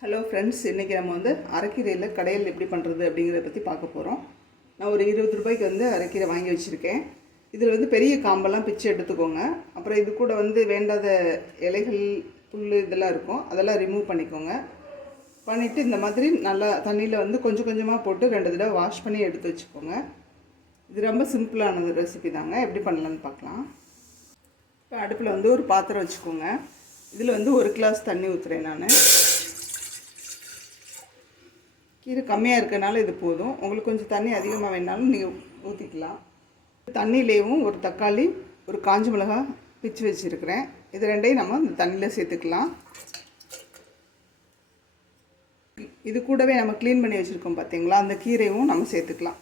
Hello friends இன்றைக்கி நம்ம வந்து அரைக்கீரையில் கடையில் எப்படி பண்ணுறது அப்படிங்கிறத பற்றி பார்க்க போகிறோம் நான் ஒரு இருபது ரூபாய்க்கு வந்து அரைக்கீரை வாங்கி வச்சுருக்கேன். இதில் வந்து பெரிய காம்பெல்லாம் பிச்சு எடுத்துக்கோங்க. அப்புறம் இது கூட வந்து வேண்டாத இலைகள் புல் இதெல்லாம் இருக்கும். அதெல்லாம் ரிமூவ் பண்ணிக்கோங்க. பண்ணிவிட்டு இந்த மாதிரி நல்லா தண்ணியில் வந்து கொஞ்சம் கொஞ்சமாக போட்டு ரெண்டு தடவை வாஷ் பண்ணி எடுத்து வச்சுக்கோங்க. இது ரொம்ப சிம்பிளானது ரெசிபி தாங்க. எப்படி பண்ணலான்னு பார்க்கலாம். இப்போ அடுப்பில் வந்து ஒரு பாத்திரம் வச்சுக்கோங்க. இதில் வந்து ஒரு கிளாஸ் தண்ணி ஊற்றுறேன் நான். கீரை கம்மியாக இருக்கனால இது போதும். உங்களுக்கு கொஞ்சம் தண்ணி அதிகமாக வேணாலும் நீங்கள் ஊற்றிக்கலாம் தண்ணியிலேயும் ஒரு தக்காளி ஒரு காஞ்ச மிளகாய் பிச்சு வச்சுருக்கிறேன். இது ரெண்டையும் நம்ம இந்த தண்ணியில் சேர்த்துக்கலாம். இது கூடவே நம்ம க்ளீன் பண்ணி வச்சுருக்கோம் பார்த்தீங்களா அந்த கீரையும் நம்ம சேர்த்துக்கலாம்.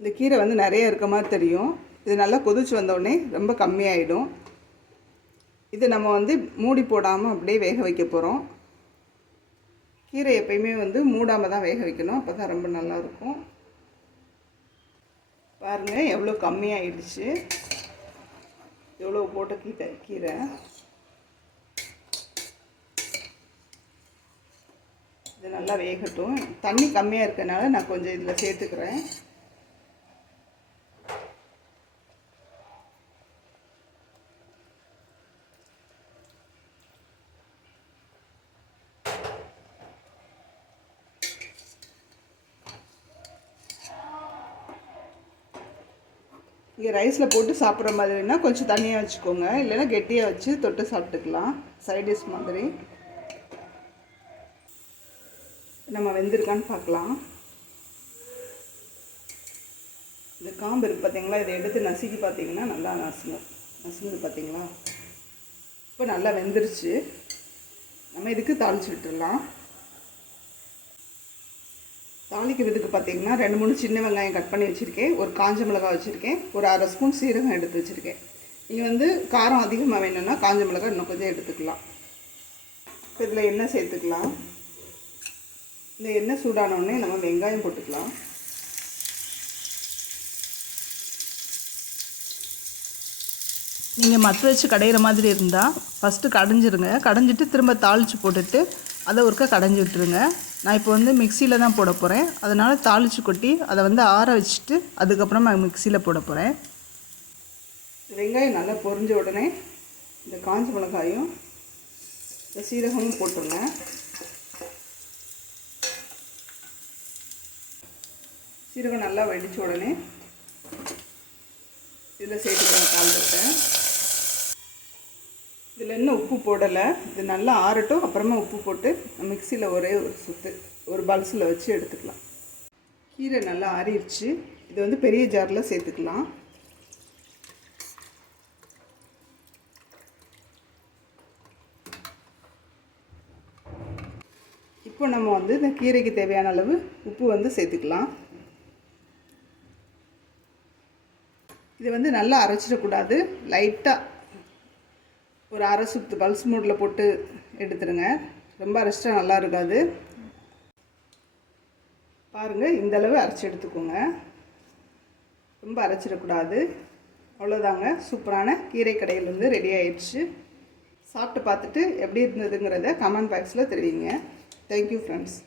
இந்த கீரை வந்து நிறைய இருக்க மாதிரி தெரியும். இது நல்லா கொதிச்சு வந்தோடனே ரொம்ப கம்மியாயிடும். இது நம்ம வந்து மூடி போடாமல் அப்படியே வேக வைக்க போகிறோம் கீரை எப்பயுமே வந்து மூடாமல் தான் வேக வைக்கணும். அப்போ தான் ரொம்ப நல்லாயிருக்கும் பாருங்கள் எவ்வளோ கம்மியாகிடுச்சு எவ்வளோ போட்ட கீரை கீரை. இது நல்லா வேகட்டும். தண்ணி கம்மியாக இருக்கனால நான் கொஞ்சம் இதில் சேர்த்துக்கிறேன். நீங்கள் ரைஸில் போட்டு சாப்பிட்ற மாதிரினா கொஞ்சம் தண்ணியாக வச்சுக்கோங்க. இல்லைன்னா கெட்டியாக வச்சு தொட்டு சாப்பிட்டுக்கலாம். சைடிஷ் மாதிரி. நம்ம வெந்திருக்கான்னு பார்க்கலாம். இந்த காம்பு இருக்குது பார்த்தீங்களா இதை எடுத்து நசுக்கி பார்த்தீங்கன்னா நல்லா நசுங்க நசுங்குது பார்த்தீங்களா இப்போ நல்லா வெந்துருச்சு. நம்ம இதுக்கு தாளிச்சு விட்டுடலாம். தாளிக்கிறதுக்கு பார்த்தீங்கன்னா ரெண்டு மூணு சின்ன வெங்காயம் கட் பண்ணி வச்சுருக்கேன். ஒரு காஞ்ச மிளகாய் வச்சுருக்கேன். ஒரு அரை ஸ்பூன் சீரகம் எடுத்து வச்சுருக்கேன். நீங்கள் வந்து காரம் அதிகமாக வேணும்னா காஞ்ச மிளகாய் இன்னும் கொஞ்சம் எடுத்துக்கலாம். இப்போ இதில் எண்ணெய் சேர்த்துக்கலாம். இந்த எண்ணெய் சூடானோடனே நம்ம வெங்காயம் போட்டுக்கலாம். நீங்கள் மற்ற வச்சு கடையிற மாதிரி இருந்தால் ஃபஸ்ட்டு கடைஞ்சிருங்க. கடைஞ்சிட்டு திரும்ப தாளித்து போட்டுட்டு அதை ஒருக்கா கடைஞ்சி விட்டுருங்க. நான் இப்போ வந்து மிக்சியில் தான் போட போகிறேன் அதனால் தாளித்து கொட்டி அதை வந்து ஆற வச்சுட்டு அதுக்கப்புறம் நான் மிக்சியில் போட போகிறேன் வெங்காயம் நல்லா பொரிஞ்ச உடனே இந்த காஞ்ச மிளகாயும் இந்த சீரகமும் போட்டுருங்க. சீரகம் நல்லா வெடித்த உடனே இதில் சேர்த்துக்கோங்க தாழ்ந்துட்டு இதில் இன்னும் உப்பு போடலை. இது நல்லா ஆறட்டும். அப்புறமா உப்பு போட்டு மிக்சியில் ஒரே ஒரு சுத்து ஒரு பல்ஸில் வச்சு எடுத்துக்கலாம். கீரை நல்லா ஆறிடுச்சு. இது வந்து பெரிய ஜாரில் சேர்த்துக்கலாம். இப்போ நம்ம வந்து இந்த கீரைக்கு தேவையான அளவு உப்பு வந்து சேர்த்துக்கலாம். இது வந்து நல்லா அரைச்சிடக்கூடாது. லைட்டாக ஒரு அரை சுத்து பல்ஸ் மூடில் போட்டு எடுத்துருங்க ரொம்ப அரைச்சிட்டா நல்லா இருக்காது. பாருங்கள் இந்த அளவு அரைச்சி எடுத்துக்கோங்க. ரொம்ப அரைச்சிடக்கூடாது. அவ்வளோதாங்க. சூப்பரான கீரை கடையில் வந்து ரெடி ஆயிடுச்சு. சாப்பிட்டு பார்த்துட்டு எப்படி இருந்ததுங்கிறத கமெண்ட் பாக்ஸில் தெரிவிங்க. Thank you friends